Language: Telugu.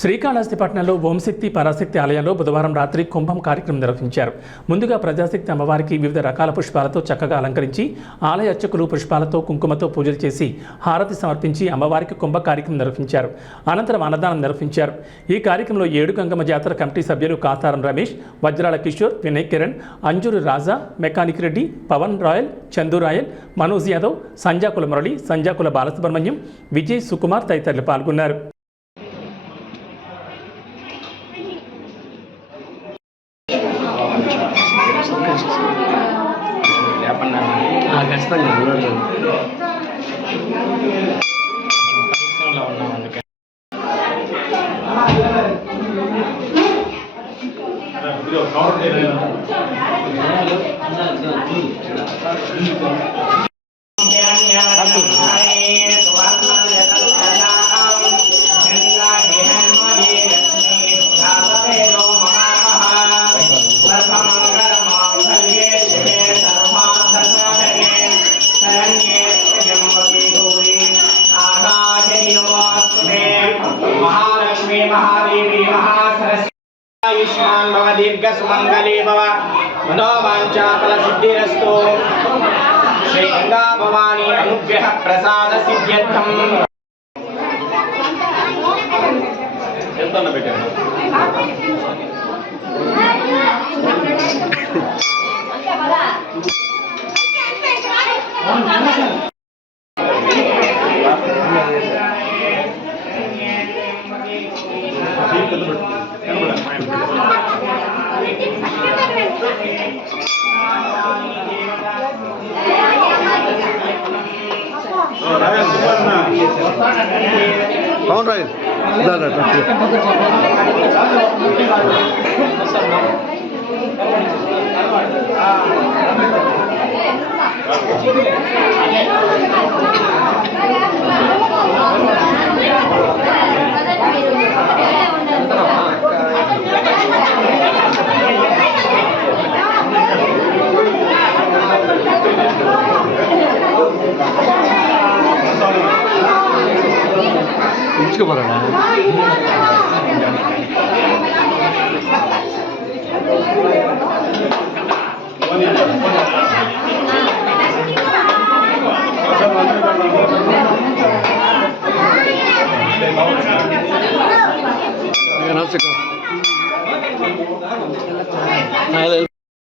శ్రీకాళహస్తి పట్టణంలో ఓంశక్తి పరాశక్తి ఆలయంలో బుధవారం రాత్రి కుంభం కార్యక్రమం నిర్వహించారు. ముందుగా ప్రజాశక్తి అమ్మవారికి వివిధ రకాల పుష్పాలతో చక్కగా అలంకరించి ఆలయ అర్చకులు పుష్పాలతో కుంకుమతో పూజలు చేసి హారతి సమర్పించి అమ్మవారికి కుంభ కార్యక్రమం నిర్వహించారు. అనంతరం అన్నదానం నిర్వహించారు. ఈ కార్యక్రమంలో 7 గంగమ్మ జాతర కమిటీ సభ్యులు Katharam Ramesh, Vajrala Kishore, Vinay Kiran, Anjuru Raja, mechanic Reddy, Pavan Royal, Chandu Royal, Manoj Yadav, Sanjakula Murali, Sanjakula Balasubrahmanyam, Vijay, Sukumar తదితరులు పాల్గొన్నారు. महालक्ष्मी महादेवी महासरस्वती आयुष्मान भव दीर्घ सुमंगली भव मनोवांछा फल सिद्धिरस्तु श्री गंगा भवानी अनुग्रह प्रसाद सिद्ध्यर्थम कौन राइल